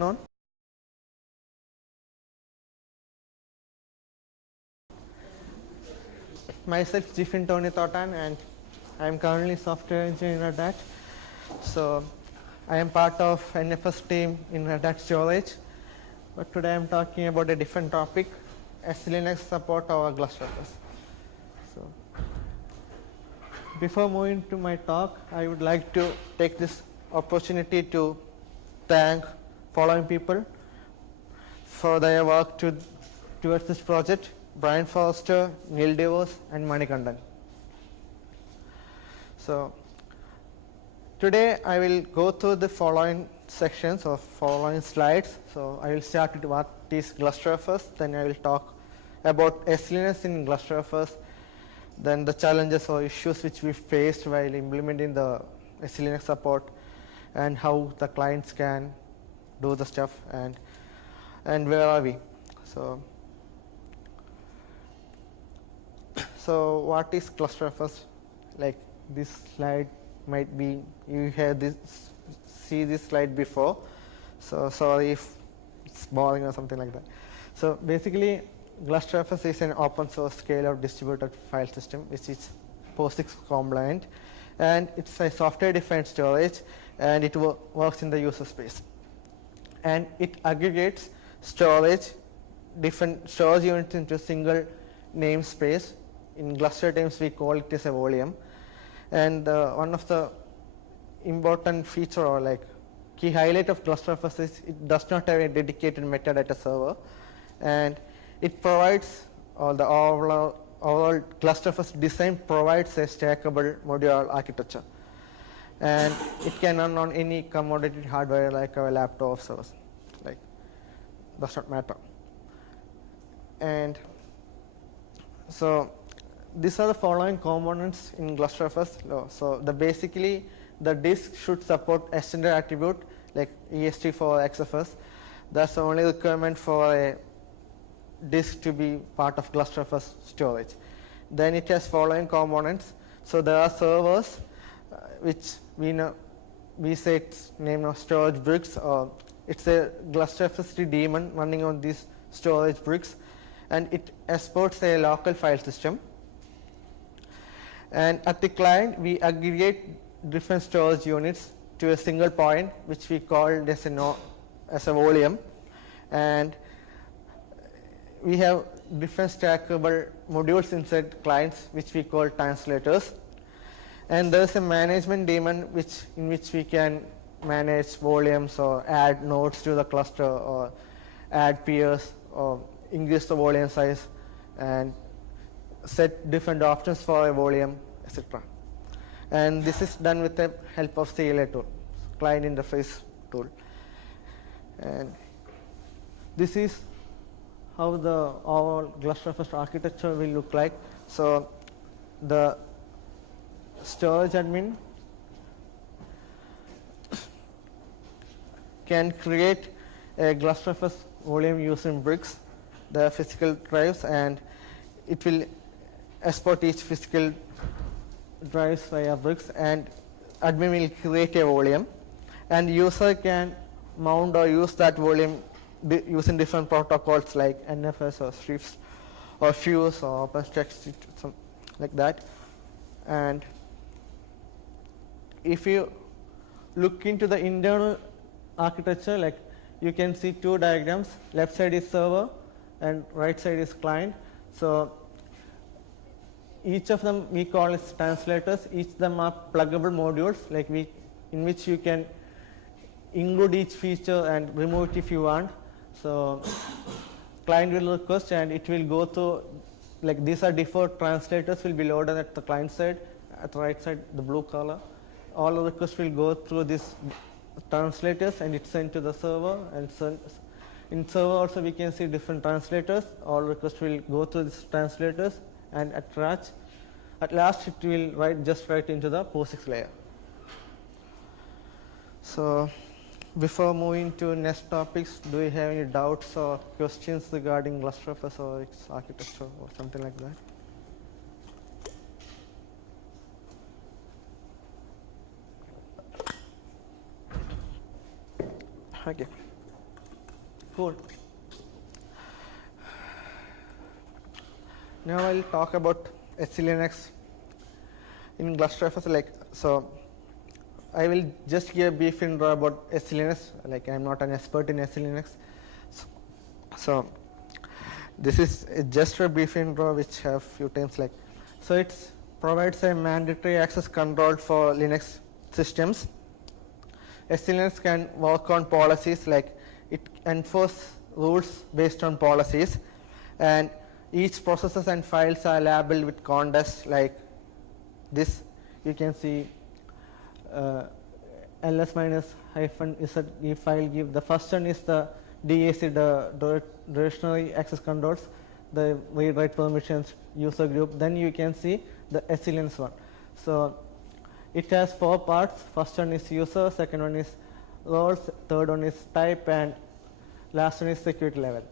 known. Myself, Jiffin Thottan, and I am currently software engineer at that. So I am part of NFS team in Red Hat Storage. But today I am talking about a different topic, SELinux Support or GlusterFS. So before moving to my talk, I would like to take this opportunity to thank following people for their work towards this project: Brian Foster, Neil DeVos, and Manikandan. So today I will go through the following sections or following slides. So I will start with what is GlusterFS, then I will talk about SELinux in GlusterFS, then the challenges or issues which we faced while implementing the SELinux support, and how the clients can do the stuff, and where are we. So what is GlusterFS? Like, this slide might be, you have see this slide before, so sorry if it's boring or something like that. So basically, GlusterFS is an open source scale-out distributed file system which is POSIX compliant, and it's a software defined storage, and it works in the user space, and it aggregates different storage units into a single namespace. In Gluster terms, we call it as a volume. And one of the important feature or like key highlight of GlusterFS is it does not have a dedicated metadata server, and it provides, or the overall GlusterFS design provides a stackable modular architecture, and it can run on any commodity hardware like our laptop servers. Like, does not matter. And so these are the following components in GlusterFS. So basically the disk should support extended attribute like EST for XFS. That's the only requirement for a disk to be part of GlusterFS storage. Then it has following components. So there are servers which we say its name of storage bricks, or it's a GlusterFS daemon running on these storage bricks, and it exports a local file system. And at the client, we aggregate different storage units to a single point, which we call as a volume. And we have different stackable modules inside clients, which we call translators. And there's a management daemon in which we can manage volumes or add nodes to the cluster or add peers or increase the volume size and set different options for a volume, etc. And this is done with the help of CLI tool, client interface tool. And this is how the overall GlusterFS architecture will look like. So the storage admin can create a GlusterFS volume using bricks, the physical drives, and it will export each physical drives via bricks, and admin will create a volume, and user can mount or use that volume using different protocols like NFS or Swift or Fuse or OpenStack, something like that. And if you look into the internal architecture, like, you can see two diagrams. Left side is server and right side is client. So each of them we call as translators. Each of them are pluggable modules, like in which you can include each feature and remove it if you want. So client will request and it will go to, like, these are default translators will be loaded at the client side. At the right side, the blue color, all the requests will go through these translators and it's sent to the server. And in server also we can see different translators. All requests will go through these translators, and at last it will just write into the POSIX layer. So before moving to next topics, do you have any doubts or questions regarding GlusterFS or its architecture or something like that? Okay. cool. Now I'll talk about SELinux in GlusterFS. So I will just give a brief intro about SELinux. I'm not an expert in SELinux. So this is just a brief intro which have few things so it provides a mandatory access control for Linux systems. SELinux can work on policies, it enforces rules based on policies, and each processes and files are labeled with context like this. You can see ls minus hyphen -z file give. The first one is the DAC, the directory access controls, the read write permissions, user group. Then you can see the SELinux one. So it has 4 parts. First one is user, second one is roles, third one is type, and last one is security level.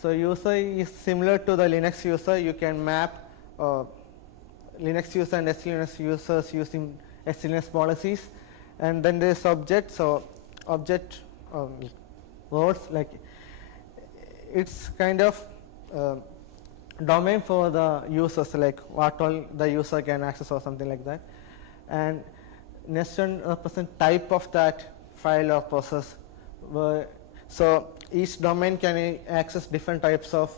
So user is similar to the Linux user. You can map Linux user and SELinux users using SELinux policies. And then there is object. So object roles, it's kind of domain for the users, what all the user can access or something like that. And next one represents type of that file or process. So each domain can access different types of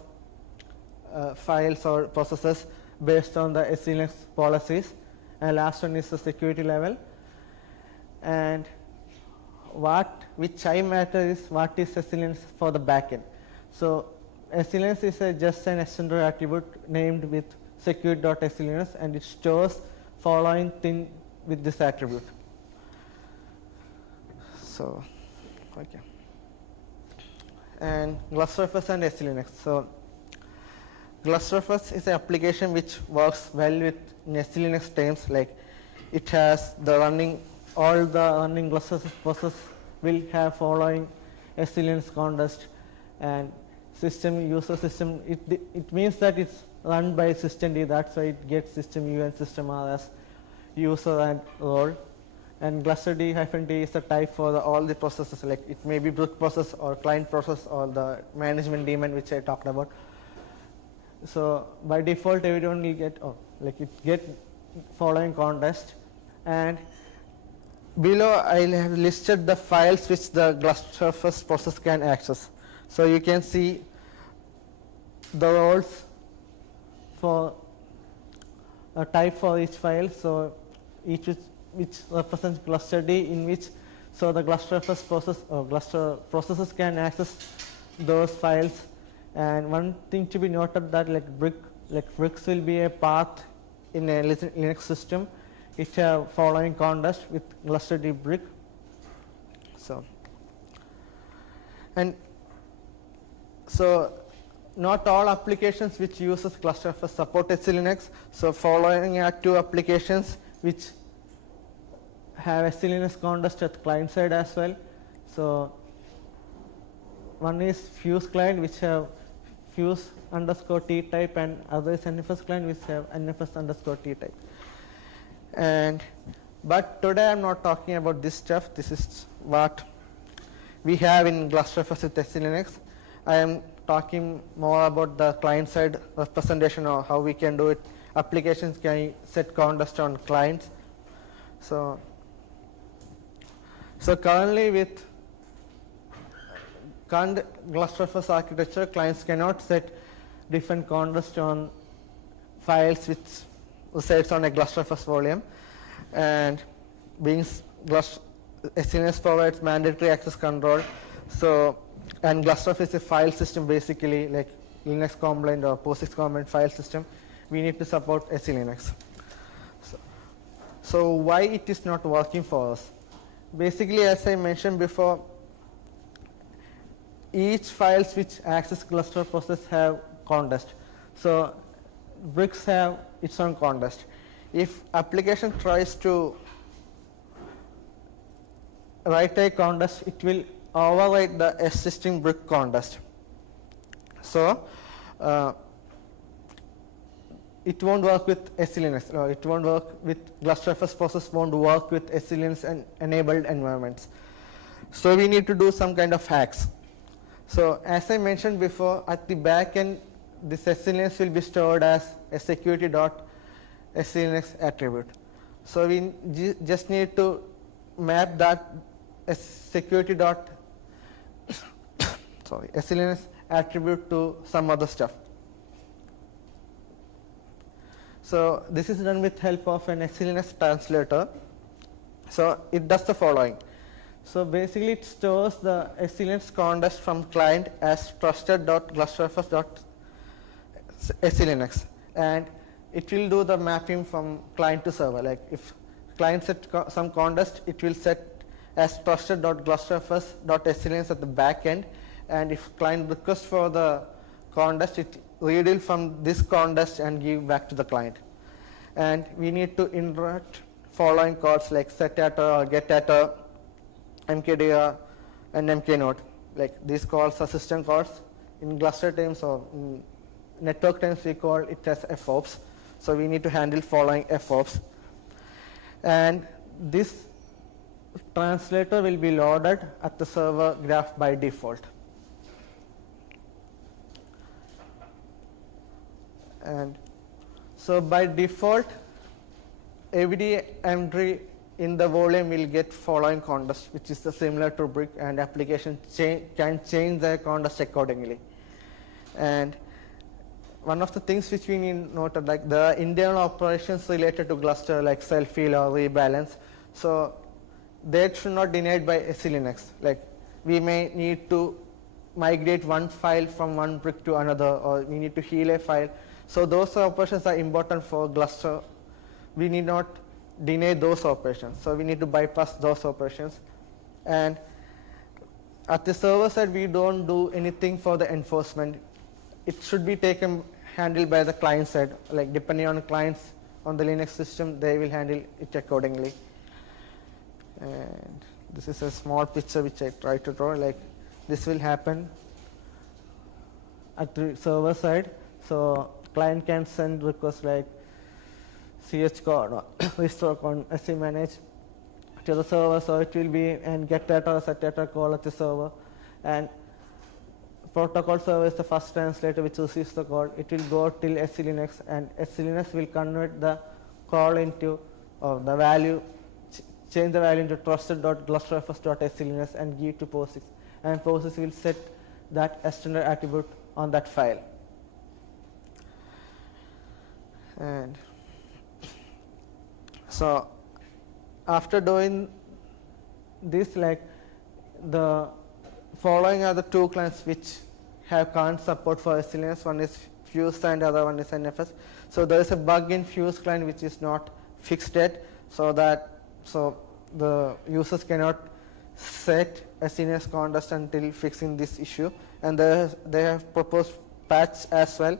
files or processes based on the SELinux policies. And last one is the security level. And which I matter is what is SELinux for the backend. So SELinux is just an extended attribute named with security.SELinux, and it stores following thing with this attribute. So okay. And GlusterFS and SELinux. So GlusterFS is an application which works well with SELinux terms. It has all the running GlusterFS process will have following SELinux context, and user system. It means that it's run by systemd. That's why it gets system U and system R as user and role. And glusterd-d is the type for all the processes. It may be root process or client process or the management daemon which I talked about. So by default, everyone will get following context. And below I have listed the files which the GlusterFS process can access. So you can see the roles for a type for each file. So each which represents glusterd, in which so the GlusterFS process or Gluster processes can access those files. And one thing to be noted that bricks will be a path in a Linux system. It have following context with glusterd brick. So not all applications which uses GlusterFS support SELinux. So following are 2 applications which have SELinux context at client side as well. So one is Fuse client, which have Fuse underscore T type, and other is NFS client, which have NFS underscore T type. But today I'm not talking about this stuff. This is what we have in GlusterFS with SELinux. I am talking more about the client side representation or how we can do it. Applications can set context on clients. So currently with current GlusterFS architecture, clients cannot set different context on files which resides on a GlusterFS volume, and being SELinux provides mandatory access control. So and GlusterFS is a file system, basically like Linux compliant or POSIX compliant file system. We need to support SELinux. So why it is not working for us? Basically, as I mentioned before, each files which access Gluster process have context. So bricks have its own context. If application tries to write a context, it will overwrite the existing brick context. So it won't work with SELinux, or it won't work with GlusterFS process, won't work with SELinux and enabled environments. So we need to do some kind of hacks. So as I mentioned before, at the back end, this SELinux will be stored as a security.SELinux attribute. So we just need to map that SELinux attribute to some other stuff. So this is done with help of an SELinux translator. So it does the following. So basically it stores the SELinux context from client as trusted.GlusterFS.SELinux, and it will do the mapping from client to server. Like if client set some context, it will set as trusted.GlusterFS.SELinux at the back end, and if client requests for the context, it read from this context and give back to the client. And we need to interact following calls like setattr or getattr, mkdir, and mknode. Like these calls are system calls. In Gluster terms or in network terms, we call it as FOPs. So we need to handle following FOPs. And this translator will be loaded at the server graph by default. And so by default, every entry in the volume will get following context, which is similar to brick, and application can change the context accordingly. And one of the things which we need to note, like the internal operations related to Gluster, like self-heal or rebalance, so that should not be denied by SELinux. Like we may need to migrate one file from one brick to another, or we need to heal a file. So those operations are important for Gluster. We need not deny those operations. So we need to bypass those operations. And at the server side, we don't do anything for the enforcement. It should be handled by the client side. Like depending on the clients on the Linux system, they will handle it accordingly. And this is a small picture which I try to draw. Like this will happen at the server side. So client can send requests like chcode or restore con manage to the server, so it will be and getattr or setattr call at the server, and protocol server is the first translator which receives the call. It will go till SELinux, and SELinux will convert the call into the value, change the value into trusted.GlusterFS.SELinux and give to POSIX, and POSIX will set that extended attribute on that file. And so after doing this, like the following are the two clients which can't support for SELinux. One is Fuse and the other one is NFS. So there is a bug in Fuse client which is not fixed yet, so the users cannot set SELinux context until fixing this issue, and they have proposed patch as well.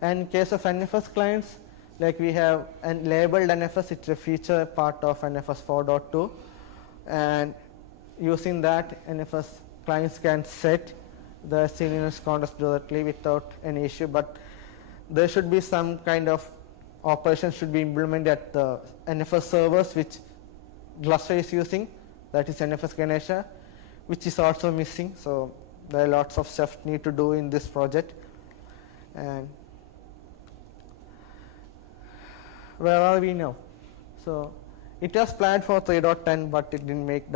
And in case of NFS clients, like we have labeled NFS, it's a feature part of NFS 4.2, and using that, NFS clients can set the SELinux context directly without any issue, but there should be some kind of operation should be implemented at the NFS servers which Gluster is using, that is NFS Ganesha, which is also missing. So there are lots of stuff need to do in this project. And where are we now? So it was planned for 3.10, but it didn't make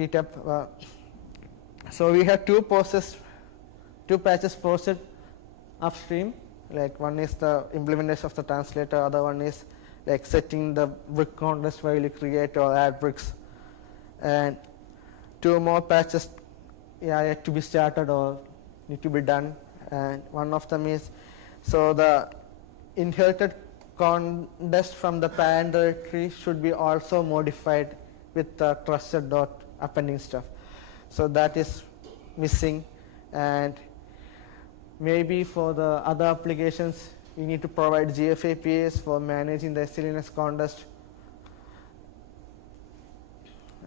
it up. So we have two patches posted upstream. Like one is the implementation of the translator, other one is like setting the brick context while you create or add bricks. And two more patches yet to be started or need to be done. And one of them is, so the inherited context from the parent directory should be also modified with the trusted.appending stuff. So that is missing, and maybe for the other applications we need to provide GF APIs for managing the SELinux context.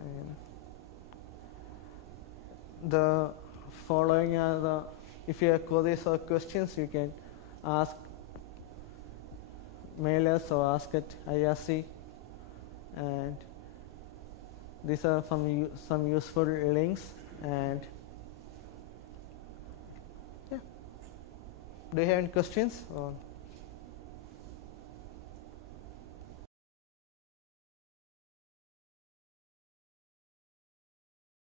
And the following are the, if you have queries or questions, you can ask, mail us or ask at IRC, and these are some useful links And yeah, do you have any questions? Or